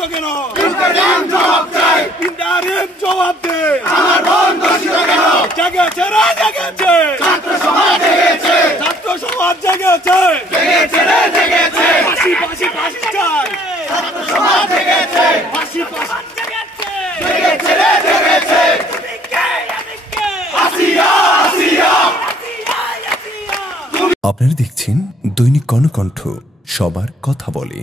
দোষিত কেন? ইন্টারিম জবাব দে। আমার বোন দোষিত কেন? জেগেছে রে জেগেছে, ছাত্র সমাজ জেগেছে, ছাত্র সমাজ জেগেছে, জেগেছে রে জেগেছে, ফাঁসি ফাঁসি ফাঁসি চাই, ছাত্র সমাজ জেগেছে, ফাঁসি ফাঁসি জেগেছে, জেগেছে রে জেগেছে, তুমি কে আমি কে, আসিয়া আসিয়া আসিয়া আসিয়া। আপনারা দেখছেন দৈনিক কর্ণকণ্ঠ, সবার কথা বলে।